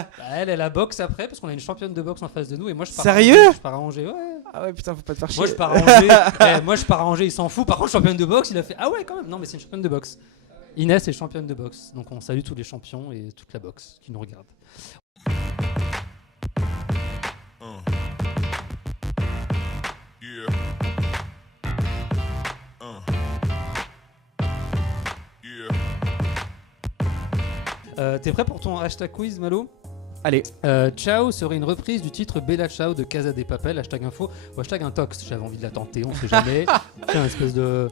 Bah, elle a boxe après parce qu'on a une championne de boxe en face de nous et moi je pars Sérieux? à Angers, je pars à Angers, ouais. Ah ouais, putain, faut pas te faire chier. Moi je pars à Angers, moi je pars à Angers, il s'en fout. Par contre, championne de boxe, il a fait ah ouais quand même. Non mais c'est une championne de boxe. Inès est championne de boxe, donc on salue tous les champions et toute la boxe qui nous regarde. Yeah. Yeah. T'es prêt pour ton hashtag quiz, Malo? Allez. Ciao serait une reprise du titre Bella Ciao de Casa des Papel, hashtag info ou hashtag intox. J'avais envie de la tenter, on sait jamais. Tiens, une espèce de.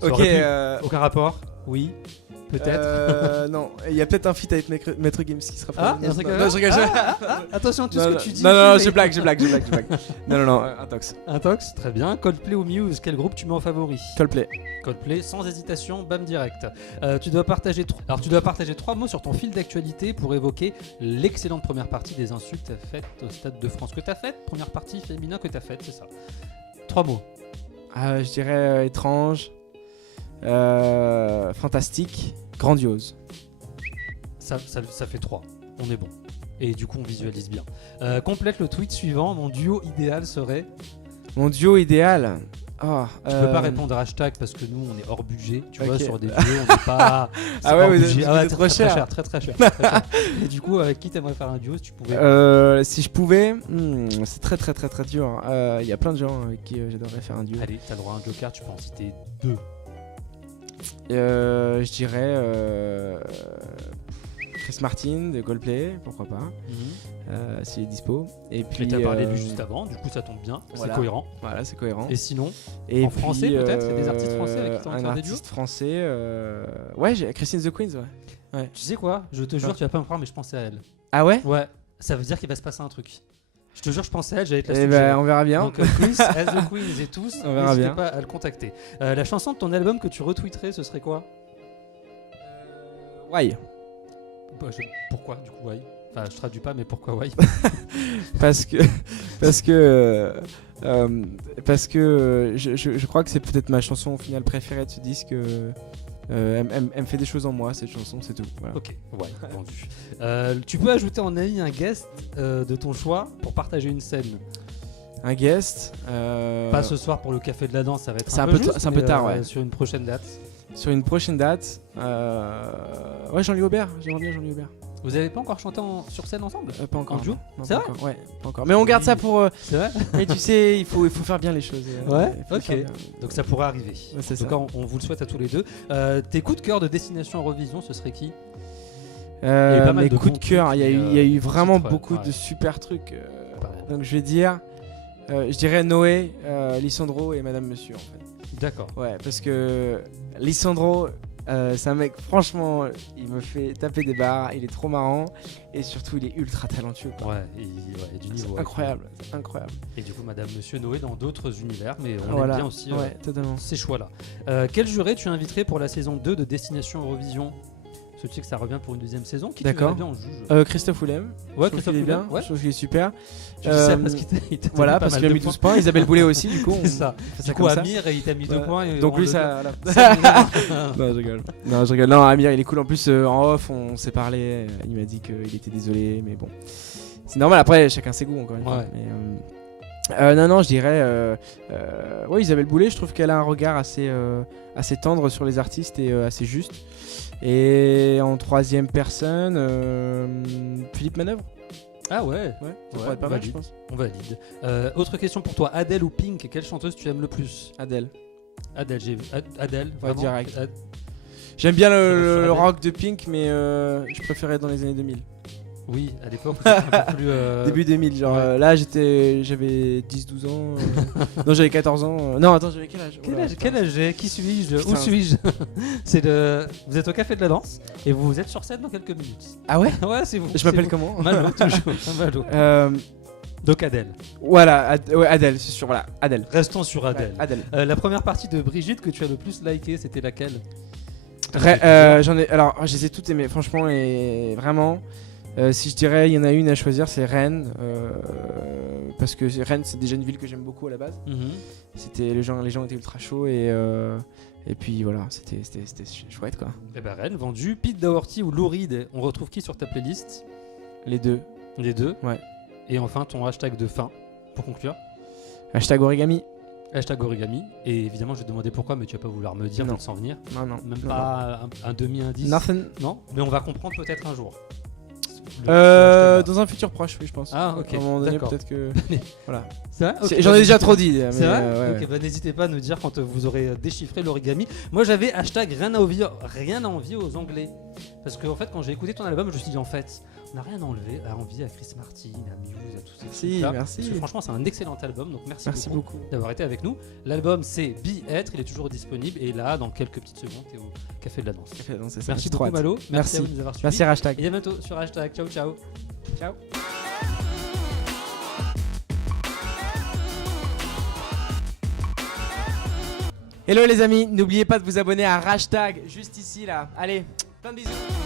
Ça Ok. aurait pu- Aucun rapport? Oui. Peut-être. Non, il y a peut-être un feat avec Maître Games qui sera pas. Ah, il y a un truc non, à- je rigole. Attention à tout Non, ce non, que tu dis. non, mais- je blague. Non, Intox. Intox, très bien. Coldplay ou Muse, quel groupe tu mets en favori? Coldplay. Coldplay, sans hésitation, bam direct. Tu dois partager 3 mots sur ton fil d'actualité pour évoquer l'excellente première partie des insultes faites au Stade de France. Que t'as faite, première partie féminin que t'as faite, c'est ça. 3 mots. Je dirais étrange, fantastique, grandiose. Ça fait 3. On est bon. Et du coup, on visualise bien. Complète le tweet suivant. Mon duo idéal serait. Mon duo idéal. Oh, Tu peux pas répondre à hashtag parce que nous, on est hors budget. Tu vois, Ok. sur des duos, on n'est pas. c'est Ah pas ouais, hors vous budget. êtes Ah ouais, trop cher. Très cher. Et du coup, avec qui t'aimerais faire un duo si tu pouvais? Si je pouvais, c'est très dur. Il y a plein de gens avec qui j'adorerais faire un duo. Allez, t'as le droit à un joker, tu peux en citer 2. Je dirais Chris Martin de Coldplay, pourquoi pas, s'il est dispo. Et puis Tu as parlé de lui juste avant, du coup ça tombe bien, voilà. c'est cohérent. Voilà, c'est cohérent. Et sinon, Et en français, peut-être? Il y a des artistes français avec qui t'as envie de un faire des duos? artiste français, ouais, j'ai Christine the Queens, ouais. tu sais quoi? Je te jure, tu vas pas me croire, mais je pensais à elle. Ah ouais? Ouais, ça veut dire qu'il va se passer un truc. Je te jure, je pensais à elle, j'allais te la Eh suggérer. ben, on verra bien. Donc Chris, as the Queens et tous, On verra n'hésitez bien. pas à le contacter. La chanson de ton album que tu retweeterais, ce serait quoi? Why? Pourquoi du coup, why? Enfin, je traduis pas, mais pourquoi why? parce que je crois que c'est peut-être ma chanson au final préférée de ce disque. Elle me fait des choses en moi, cette chanson, c'est tout. Voilà. Ok, ouais, vendu. Tu peux ajouter en ami un guest de ton choix pour partager une scène. Un guest. Pas ce soir pour le café de la danse, ça va être c'est un un peu peu juste, c'est un peu mais, tard, ouais. Sur une prochaine date. Sur une prochaine date. Ouais, Jean-Louis Aubert. J'aimerais bien Jean-Louis Aubert. Vous avez pas encore chanté sur scène ensemble? Pas encore. En duo? Non, C'est pas vrai? encore. Ouais, pas encore. Mais on garde ça pour. C'est vrai? Mais tu sais, il faut faire bien les choses. Ouais, il faut ok. faire bien. Donc ça pourrait arriver. Ouais, c'est En tout ça. cas, on vous le souhaite à tous les deux. Tes coups de cœur de destination Eurovision, ce serait qui? eu pas mal Mes de coups bons de cœur, trucs, il y mais, a eu vraiment titres, beaucoup ouais. de super trucs. Pardon. Donc je vais dire, je dirais Noé, Lissandro et Madame Monsieur en fait. D'accord. Ouais, parce que Lissandro, c'est un mec, franchement, il me fait taper des barres, il est trop marrant et surtout il est ultra talentueux. Quoi. Ouais, et du C'est niveau. incroyable, c'est incroyable. Et du coup, Madame Monsieur Noé dans d'autres univers, mais on Voilà. aime bien aussi Ouais, totalement. ces choix-là. Quel juré tu inviterais pour la saison 2 de Destination Eurovision? Parce que tu sais que ça revient pour une deuxième saison. Qui tu D'accord. verrais bien en juge? Christophe Oulem, Ouais, je trouve qu'il est bien, Ouais. je trouve qu'il est super. Tu dis ça parce qu'il t'a donné Voilà, pas parce mal qu'il a de mis points. 12 points. Isabelle Boulet aussi, du coup. C'est ça. fait Du ça coup, comme ça. Amir, il t'a mis 2 Ouais. points. et Donc on lui, le- ça. Ça, Non, je rigole. Non, Amir, il est cool. En plus, en off, on s'est parlé. Il m'a dit qu'il était désolé, mais bon. C'est normal, après, chacun ses goûts, encore une fois. Ouais. Mais, non, je dirais. Ouais, Isabelle Boulet, je trouve qu'elle a un regard assez tendre sur les artistes et assez juste. Et en troisième personne, Philippe Manœuvre. Ah ouais. Ouais, ça Ouais, pourrait être pas mal, je valide. pense. On valide. Autre question pour toi, Adèle ou Pink, quelle chanteuse tu aimes le plus? Adèle. Adèle, j'ai vu. Adèle, Ouais, vraiment direct. Ad- J'aime bien Sur le Adèle. rock de Pink, mais je préférais dans les années 2000. Oui, à l'époque, c'était un peu plus. Début 2000, genre ouais. là j'avais 10-12 ans. Non, j'avais 14 ans. Non, attends, j'avais quel âge? Quel âge j'ai? Qui suis-je? Où Putain. suis-je? Vous êtes au café de la danse et vous êtes sur scène dans quelques minutes. Ah ouais? Ouais, c'est vous. Je m'appelle comment? Malo, toujours. Malo. Donc Adèle. Voilà, ouais, Adèle, c'est sûr, voilà, Adèle. Restons sur Adèle. Ouais, Adèle. La première partie de Brigitte que tu as le plus liké, c'était laquelle? J'en ai, alors, je les ai toutes aimées, franchement, et vraiment. Si je dirais, il y en a une à choisir, c'est Rennes. Parce que Rennes, c'est déjà une ville que j'aime beaucoup à la base. Mhm. Les gens étaient ultra chauds et puis voilà, c'était chouette quoi. Eh ben Rennes, vendu. Pete Doherty ou Lou Reed, on retrouve qui sur ta playlist? Les deux. Les deux. Ouais. Et enfin, ton hashtag de fin pour conclure. Hashtag origami. Hashtag origami. Et évidemment, je vais te demander pourquoi, mais tu vas pas vouloir me dire Non. sans venir. Non, non. Même non, pas un demi-indice. Nothing. Non, mais on va comprendre peut-être un jour. Le hashtag, Dans un futur proche, oui, je pense. Ah, ok, À un moment donné, d'accord. peut-être que. Voilà. c'est vrai. Ok, J'en bah, ai déjà n'hésitez- trop dit. Mais, C'est vrai. ouais, Ok, ouais. bah, n'hésitez pas à nous dire quand vous aurez déchiffré l'origami. Moi, j'avais hashtag rien à envier aux Anglais. Parce que en fait, quand j'ai écouté ton album, je me suis dit en fait, on n'a rien à envier à Chris Martin, à Muse, à tous ces Si, trucs-là. merci. Parce que franchement, c'est un excellent album. Donc merci, Merci beaucoup. d'avoir été avec nous. L'album, c'est Be Être. Il est toujours disponible. Et là, dans quelques petites secondes, t'es au Café de la Danse. Non, c'est ça, Merci j'ai trop beaucoup, hâte. Malo. Merci. à vous de nous avoir suivis. Merci, hashtag. Et à bientôt sur hashtag. Ciao, ciao. Ciao. Hello les amis, n'oubliez pas de vous abonner à hashtag juste ici là. Allez, plein de bisous.